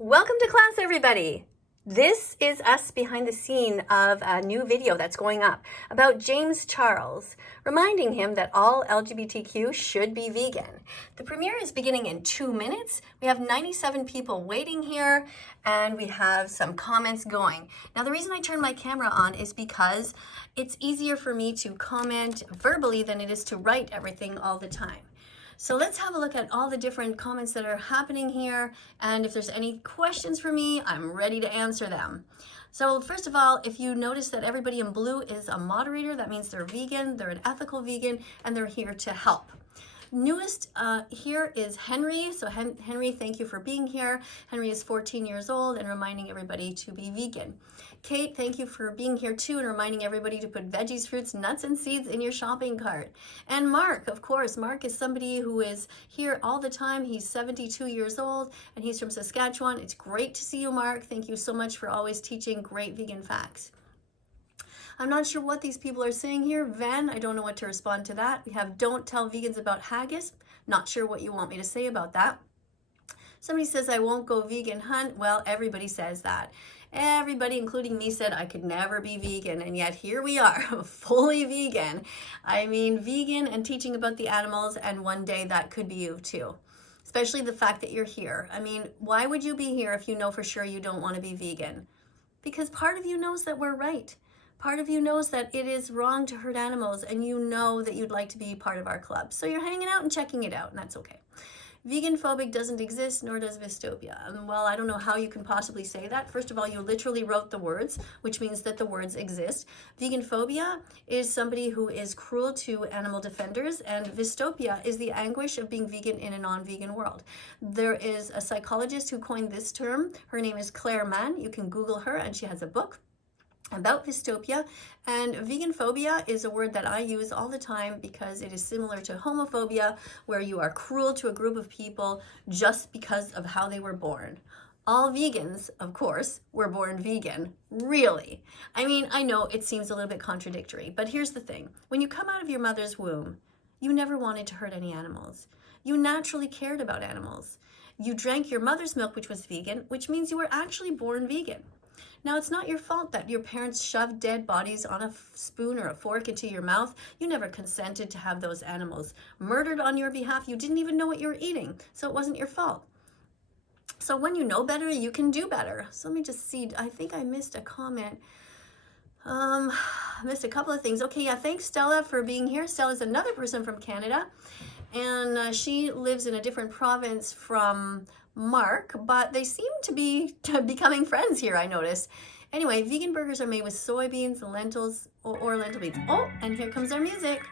Welcome to class, everybody. This is us behind the scene of a new video that's going up about James Charles, reminding him that all LGBTQ should be vegan. The premiere is beginning in 2 minutes. We have 97 people waiting here, and we have some comments going. Now, the reason I turned my camera on is because it's easier for me to comment verbally than it is to write everything all the time. So let's have a look at all the different comments that are happening here. And if there's any questions for me, I'm ready to answer them. So first of all, if you notice that everybody in blue is a moderator, that means they're vegan, they're an ethical vegan, and they're here to help. Newest here is Henry. So Henry, thank you for being here. Henry is 14 years old and reminding everybody to be vegan. Kate, thank you for being here too and reminding everybody to put veggies, fruits, nuts, and seeds in your shopping cart. And Mark, of course, Mark is somebody who is here all the time. He's 72 years old and he's from Saskatchewan. It's great to see you, Mark. Thank you so much for always teaching great vegan facts. I'm not sure what these people are saying here. Van, I don't know what to respond to that. We have don't tell vegans about haggis. Not sure what you want me to say about that. Somebody says I won't go vegan hunt. Well, everybody says that. Everybody, including me, said I could never be vegan, and yet here we are, fully vegan. I mean, vegan and teaching about the animals, and one day that could be you too. Especially the fact that you're here. I mean, why would you be here if you know for sure you don't want to be vegan? Because part of you knows that we're right. Part of you knows that it is wrong to hurt animals, and you know that you'd like to be part of our club. So you're hanging out and checking it out, and that's okay. Vegan phobic doesn't exist, nor does Vistopia. Well, I don't know how you can possibly say that. First of all, you literally wrote the words, which means that the words exist. Vegan phobia is somebody who is cruel to animal defenders, and Vistopia is the anguish of being vegan in a non-vegan world. There is a psychologist who coined this term. Her name is Claire Mann. You can Google her, and she has a book about Vistopia. And vegan phobia is a word that I use all the time because it is similar to homophobia, where you are cruel to a group of people just because of how they were born. All vegans, of course, were born vegan. Really. I mean, I know it seems a little bit contradictory, but here's the thing. When you come out of your mother's womb, you never wanted to hurt any animals. You naturally cared about animals. You drank your mother's milk, which was vegan, which means you were actually born vegan. Now, it's not your fault that your parents shoved dead bodies on a spoon or a fork into your mouth. You never consented to have those animals murdered on your behalf. You didn't even know what you were eating, so it wasn't your fault. So when you know better, you can do better. So let me just see. I think I missed a comment. I missed a couple of things. Okay, yeah, thanks, Stella, for being here. Stella's another person from Canada, and she lives in a different province from Mark, but they seem to be becoming friends here, I noticed. Anyway, vegan burgers are made with soybeans, lentils, or lentil beans. Oh, and here comes our music.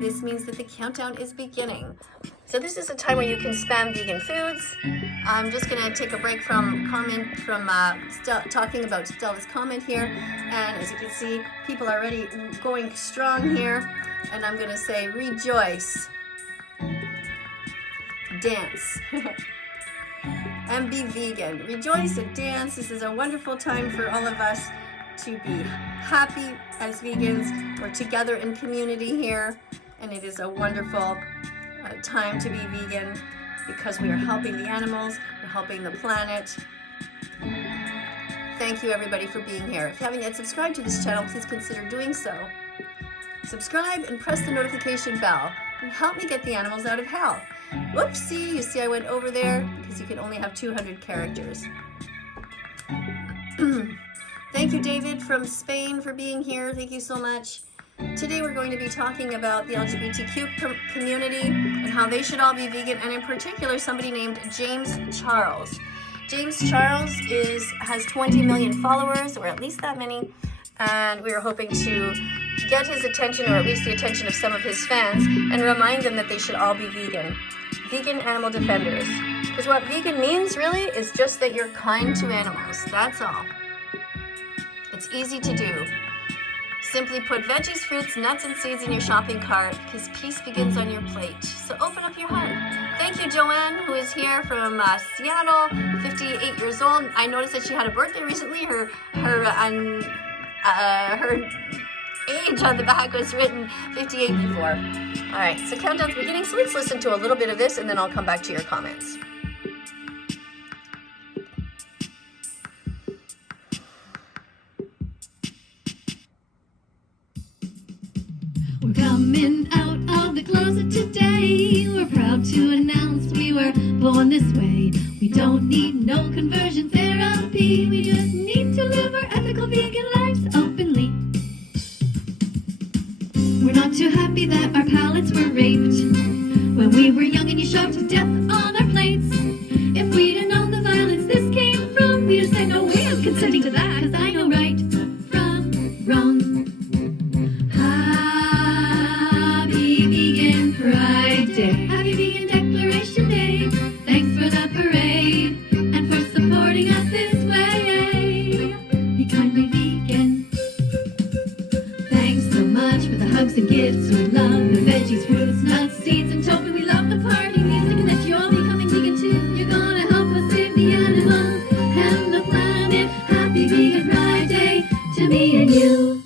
This means that the countdown is beginning. So this is a time where you can spam vegan foods. I'm just gonna take a break from talking about Stella's comment here. And as you can see, people are already going strong here. And I'm gonna say, rejoice, dance. And be vegan. Rejoice and dance. This is a wonderful time for all of us to be happy as vegans. We're together in community here, and it is a wonderful time to be vegan because we are helping the animals, we're helping the planet. Thank you, everybody, for being here. If you haven't yet subscribed to this channel, please consider doing so. Subscribe and press the notification bell and help me get the animals out of hell. Whoopsie, you see I went over there because you can only have 200 characters. Thank you, David from Spain, for being here. Thank you so much. Today we're going to be talking about the LGBTQ community and how they should all be vegan, and in particular somebody named James Charles. James Charles has 20 million followers, or at least that many, and we are hoping to get his attention, or at least the attention of some of his fans, and remind them that they should all be vegan. Vegan animal defenders. Because what vegan means really is just that you're kind to animals. That's all. It's easy to do. Simply put veggies, fruits, nuts, and seeds in your shopping cart because peace begins on your plate. So open up your heart. Thank you, Joanne, who is here from Seattle, 58 years old. I noticed that she had a birthday recently. Her age on the back was written 58 before. All right, so countdown's beginning. So let's listen to a little bit of this, and then I'll come back to your comments. We're coming out of the closet today. We're proud to announce we were born this way. We don't need no conversion therapy. We just need to live our ethical vegan lives openly. We're not too happy that our palates were raped when we were young and you shoved death on our plates. If we'd have known the violence this came from, we'd have said no way I'm consenting to that, 'cause I know right from wrong. Happy Vegan Pride Day. Happy Vegan Declaration Day. Thanks for the parade and for supporting us this way. Be kindly vegan. Thanks so much for the hugs and gifts. We love the veggies, fruits, nuts, seeds, and tofu. We love the party music and that you're becoming vegan too. You're gonna help us save the animals and the planet. Happy Vegan Pride Day to me and you.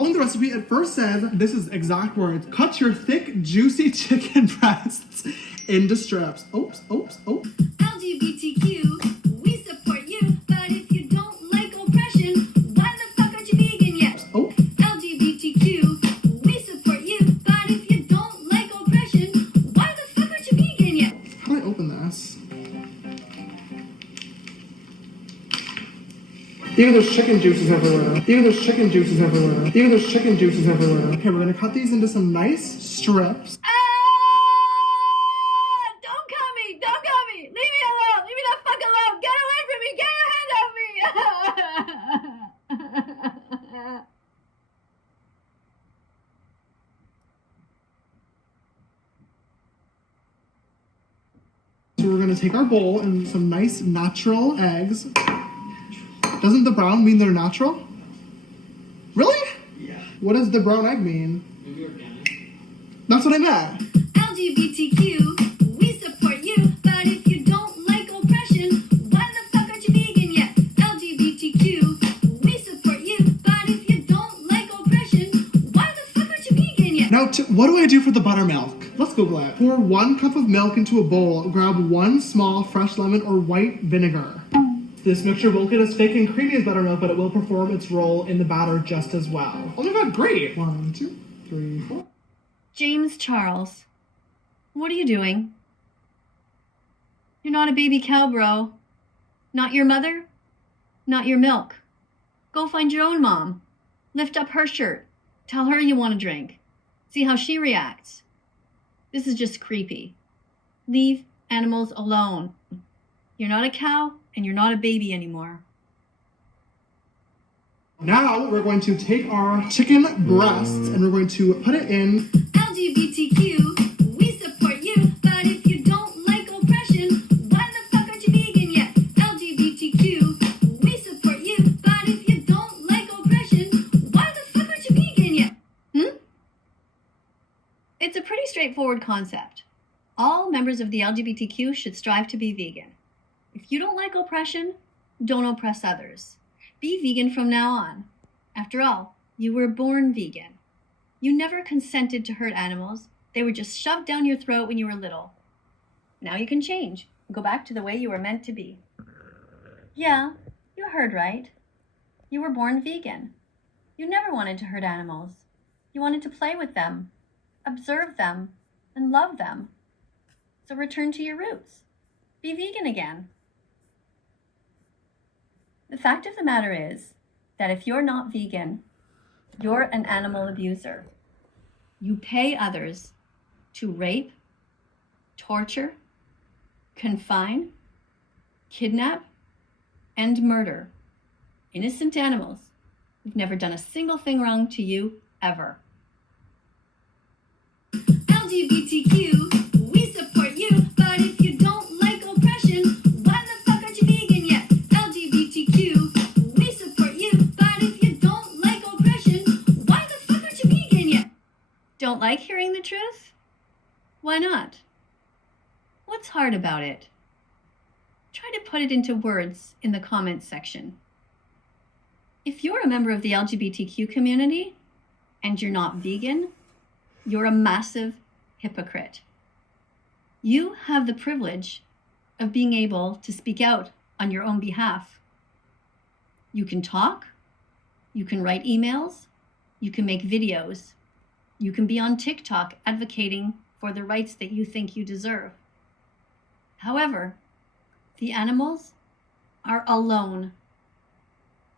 On the recipe, it first says, this is exact words, cut your thick, juicy chicken breasts into strips. Oops, oops, oops. LGBTQ, we support you, but if you don't like oppression, why the fuck aren't you vegan yet? Oh. LGBTQ, we support you, but if you don't like oppression, why the fuck aren't you vegan yet? How do I open this? Even there's chicken juices everywhere. Even there's chicken juices everywhere. Even there's chicken juices everywhere. Okay, we're gonna cut these into some nice strips. Don't cut me! Don't cut me! Leave me alone! Leave me the fuck alone! Get away from me! Get your hand off me! So we're gonna take our bowl and some nice natural eggs. Doesn't the brown mean they're natural? Really? Yeah. What does the brown egg mean? Maybe organic. That's what I meant. LGBTQ, we support you, but if you don't like oppression, why the fuck aren't you vegan yet? LGBTQ, we support you, but if you don't like oppression, why the fuck aren't you vegan yet? Now, what do I do for the buttermilk? Let's Google it. Pour 1 cup of milk into a bowl. Grab 1 small fresh lemon or white vinegar. This mixture won't get as thick and creamy as buttermilk, but it will perform its role in the batter just as well. Oh my god, great! 1, 2, 3, 4. James Charles, what are you doing? You're not a baby cow, bro. Not your mother, not your milk. Go find your own mom. Lift up her shirt. Tell her you want a drink. See how she reacts. This is just creepy. Leave animals alone. You're not a cow, and you're not a baby anymore. Now we're going to take our chicken breasts and we're going to put it in. LGBTQ, we support you, but if you don't like oppression, why the fuck aren't you vegan yet? LGBTQ, we support you, but if you don't like oppression, why the fuck aren't you vegan yet? It's a pretty straightforward concept. All members of the LGBTQ should strive to be vegan. If you don't like oppression, don't oppress others. Be vegan from now on. After all, you were born vegan. You never consented to hurt animals. They were just shoved down your throat when you were little. Now you can change. Go back to the way you were meant to be. Yeah, you heard right. You were born vegan. You never wanted to hurt animals. You wanted to play with them, observe them, and love them. So return to your roots. Be vegan again. The fact of the matter is that if you're not vegan, you're an animal abuser. You pay others to rape, torture, confine, kidnap, and murder innocent animals who've never done a single thing wrong to you ever. LGBTQ, we support you, but if you don't like oppression, why the fuck aren't you vegan yet? LGBTQ, we support you, but if you don't like oppression, why the fuck aren't you vegan yet? Don't like hearing the truth? Why not? What's hard about it? Try to put it into words in the comments section. If you're a member of the LGBTQ community and you're not vegan, you're a massive hypocrite. You have the privilege of being able to speak out on your own behalf. You can talk, You can write emails, you can make videos, you can be on TikTok advocating for the rights that you think you deserve. However, the animals are alone,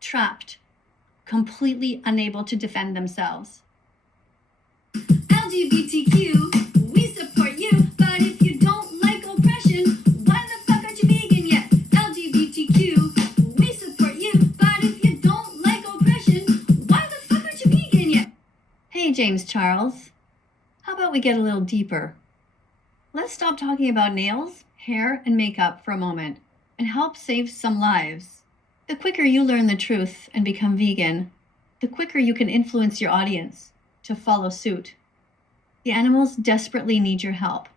trapped, completely unable to defend themselves. LGBTQ, we support you, but if you don't like oppression, why the fuck aren't you vegan yet? LGBTQ, we support you, but if you don't like oppression, why the fuck aren't you vegan yet? Hey, James Charles, how about we get a little deeper? Let's stop talking about nails, hair, and makeup for a moment and help save some lives. The quicker you learn the truth and become vegan, the quicker you can influence your audience to follow suit. The animals desperately need your help.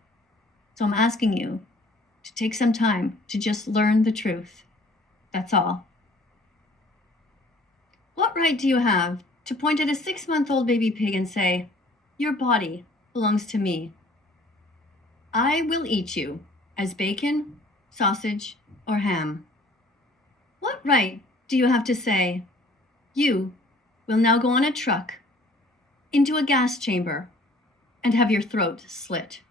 So I'm asking you to take some time to just learn the truth. That's all. What right do you have to point at a 6-month-old baby pig and say, "Your body belongs to me. I will eat you as bacon, sausage, or ham"? What right do you have to say, "You will now go on a truck into a gas chamber and have your throat slit"?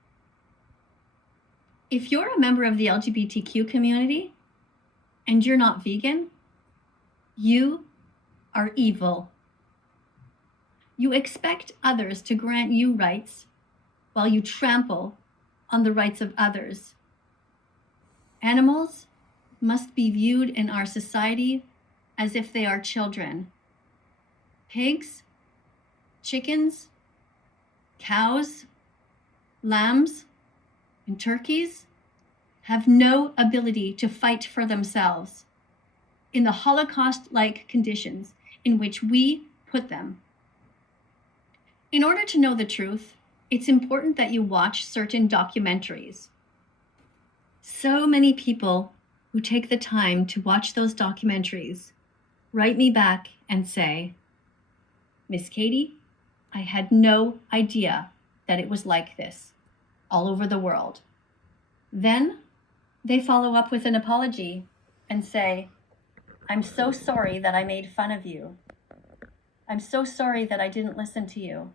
If you're a member of the LGBTQ community and you're not vegan, you are evil. You expect others to grant you rights while you trample on the rights of others. Animals must be viewed in our society as if they are children. Pigs, chickens, cows, lambs, and turkeys have no ability to fight for themselves in the Holocaust-like conditions in which we put them. In order to know the truth, it's important that you watch certain documentaries. So many people who take the time to watch those documentaries write me back and say, "Miss KADIE, I had no idea that it was like this all over the world." Then they follow up with an apology and say, "I'm so sorry that I made fun of you. I'm so sorry that I didn't listen to you."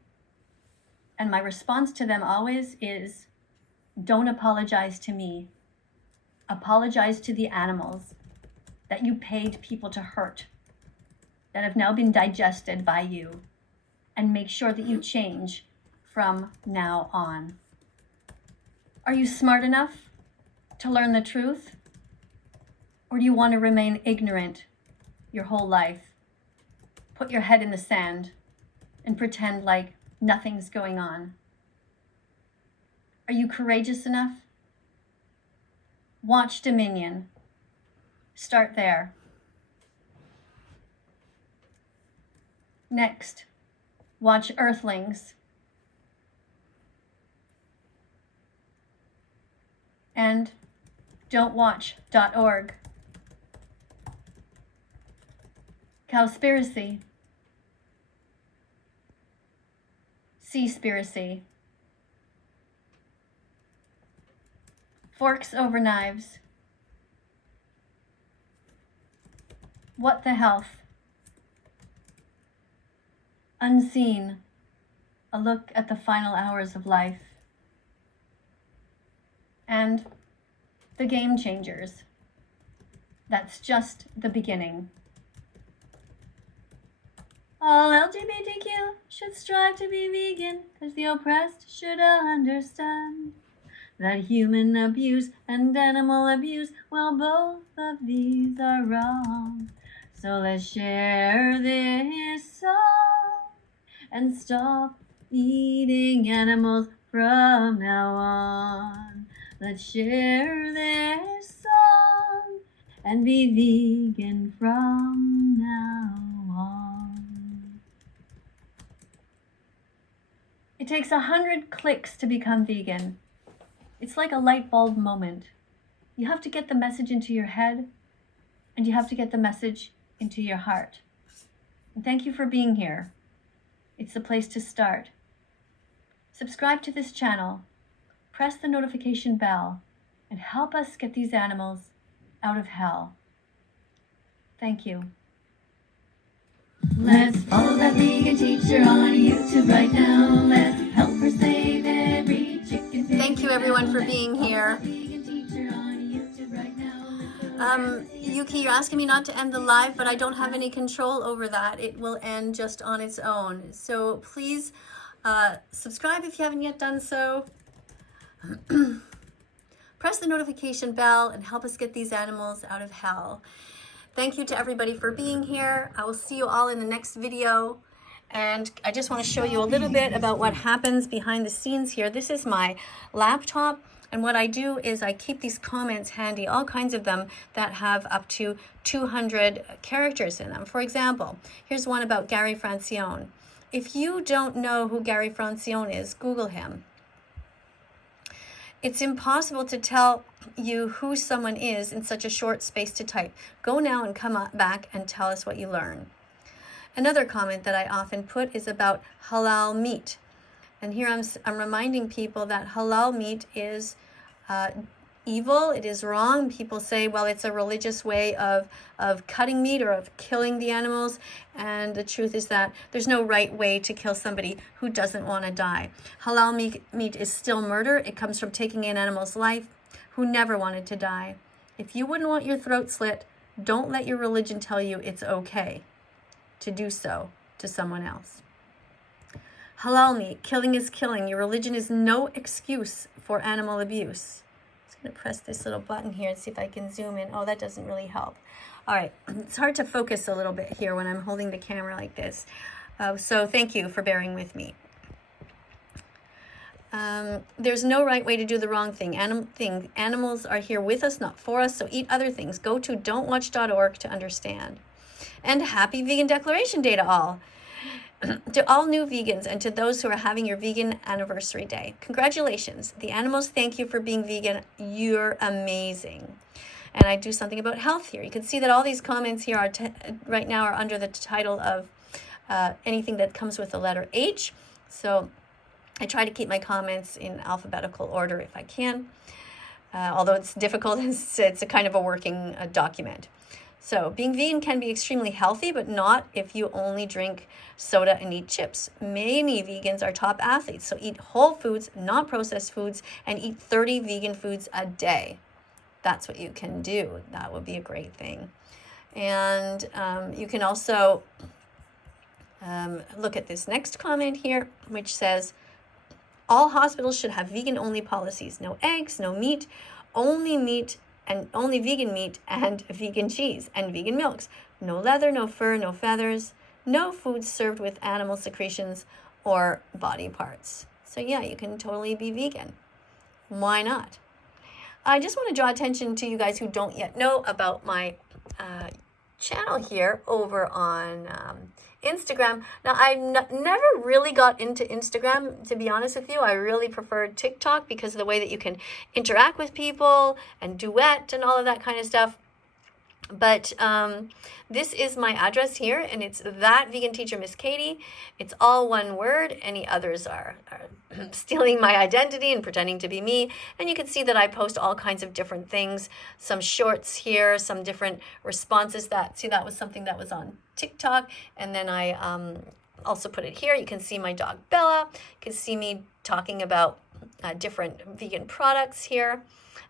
And my response to them always is, "Don't apologize to me. Apologize to the animals that you paid people to hurt, that have now been digested by you, and make sure that you change from now on." Are you smart enough to learn the truth? Or do you want to remain ignorant your whole life? Put your head in the sand and pretend like nothing's going on? Are you courageous enough? Watch Dominion. Start there. Next, watch Earthlings. And don't watch .org. Cowspiracy. Seaspiracy. Forks over knives. What the Health. Unseen. A look at the final hours of life. And The Game Changers. That's just the beginning. All LGBTQ should strive to be vegan, 'cause the oppressed should understand that human abuse and animal abuse, well, both of these are wrong. So let's share this song and stop eating animals from now on. Let's share this song and be vegan from now on. It takes 100 clicks to become vegan. It's like a light bulb moment. You have to get the message into your head, and you have to get the message into your heart. And thank you for being here. It's the place to start. Subscribe to this channel, press the notification bell, and help us get these animals out of hell. Thank you. Let's follow that vegan teacher on YouTube right now. Let's help her save every chicken. Thank you everyone for being here. Yuki, you're asking me not to end the live, but I don't have any control over that. It will end just on its own. So please subscribe if you haven't yet done so. Press the notification bell and help us get these animals out of hell. Thank you to everybody for being here. I will see you all in the next video. And I just want to show you a little bit about what happens behind the scenes here. This is my laptop. And what I do is I keep these comments handy, all kinds of them that have up to 200 characters in them. For example, here's one about Gary Francione. If you don't know who Gary Francione is, Google him. It's impossible to tell you who someone is in such a short space to type. Go now and come back and tell us what you learn. Another comment that I often put is about halal meat. And here I'm reminding people that halal meat is evil, it is wrong. People say, well, it's a religious way of cutting meat or of killing the animals. And the truth is that there's no right way to kill somebody who doesn't want to die. Halal meat is still murder. It comes from taking an animal's life who never wanted to die. If you wouldn't want your throat slit, don't let your religion tell you it's okay to do so to someone else. Halal meat, killing is killing. Your religion is no excuse for animal abuse. I'm just going to press this little button here and see if I can zoom in. Oh, that doesn't really help. All right, it's hard to focus a little bit here when I'm holding the camera like this. So thank you for bearing with me. There's no right way to do the wrong thing. Animals are here with us, not for us, so eat other things. Go to don'twatch.org to understand. And happy Vegan Declaration Day to all. To all new vegans and to those who are having your vegan anniversary day. Congratulations. The animals thank you for being vegan. You're amazing. And I do something about health here. You can see that all these comments here are right now are under the title of anything that comes with the letter H. So I try to keep my comments in alphabetical order if I can. Although it's difficult, it's a kind of a working document. So being vegan can be extremely healthy, but not if you only drink soda and eat chips. Many vegans are top athletes, so eat whole foods, not processed foods, and eat 30 vegan foods a day. That's what you can do. That would be a great thing. And you can also look at this next comment here, which says, all hospitals should have vegan-only policies. No eggs, no meat, only meat, and only vegan meat and vegan cheese and vegan milks. No leather, no fur, no feathers, no foods served with animal secretions or body parts. So yeah, you can totally be vegan. Why not? I just want to draw attention to you guys who don't yet know about my channel here over on Instagram. Now, I never really got into Instagram, to be honest with you. I really preferred TikTok because of the way that you can interact with people and duet and all of that kind of stuff. But this is my address here, and it's that vegan teacher, Miss Katie. It's all one word. Any others are stealing my identity and pretending to be me. And you can see that I post all kinds of different things, some shorts here, some different responses. That was something that was on TikTok. And then I also put it here. You can see my dog Bella. You can see me talking about different vegan products here.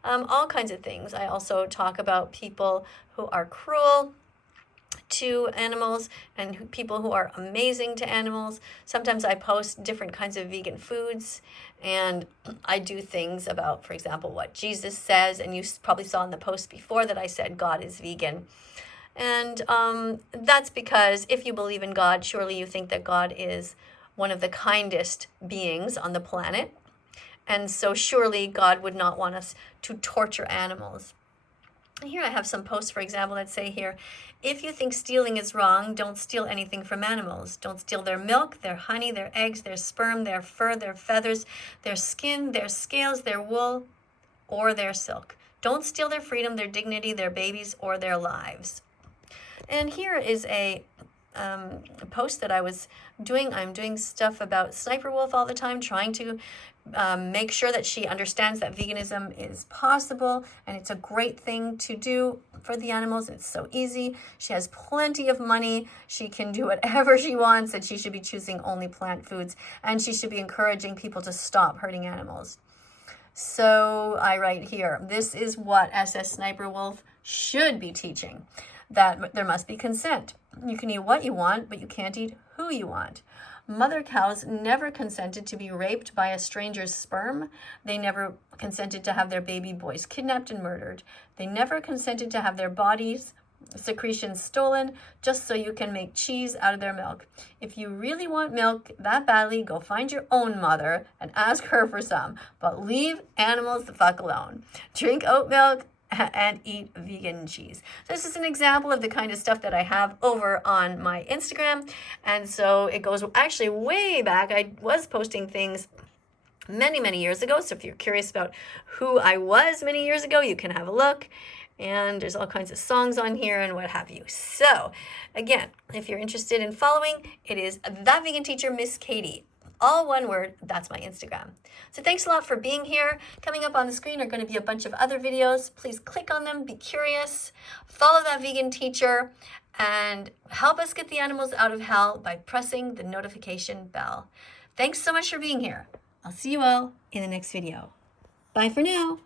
All kinds of things. I also talk about people who are cruel to animals and people who are amazing to animals. Sometimes I post different kinds of vegan foods, and I do things about, for example, what Jesus says, and you probably saw in the post before that I said God is vegan. And that's because if you believe in God, surely you think that God is one of the kindest beings on the planet. And so surely God would not want us to torture animals. Here I have some posts, for example, that say here, if you think stealing is wrong, don't steal anything from animals. Don't steal their milk, their honey, their eggs, their sperm, their fur, their feathers, their skin, their scales, their wool, or their silk. Don't steal their freedom, their dignity, their babies, or their lives. And here is a post that I was doing. I'm doing stuff about Sniper Wolf all the time, trying to make sure that she understands that veganism is possible and it's a great thing to do for the animals. It's so easy. She has plenty of money. She can do whatever she wants, and she should be choosing only plant foods, and she should be encouraging people to stop hurting animals. So I write here, this is what SS Sniper Wolf should be teaching, that there must be consent. You can eat what you want, but you can't eat who you want. Mother cows never consented to be raped by a stranger's sperm. They never consented to have their baby boys kidnapped and murdered. They never consented to have their bodies secretions stolen just so you can make cheese out of their milk. If you really want milk that badly, go find your own mother and ask her for some, but leave animals the fuck alone. Drink oat milk and eat vegan cheese. This is an example of the kind of stuff that I have over on my Instagram, and so it goes actually way back. I was posting things many years ago, so if you're curious about who I was many years ago, you can have a look. And there's all kinds of songs on here and what have you. So again, if you're interested in following, it is That Vegan Teacher Miss KADIE. All one word, that's my Instagram. So thanks a lot for being here. Coming up on the screen are going to be a bunch of other videos. Please click on them, be curious, follow That Vegan Teacher, and help us get the animals out of hell by pressing the notification bell. Thanks so much for being here. I'll see you all in the next video. Bye for now.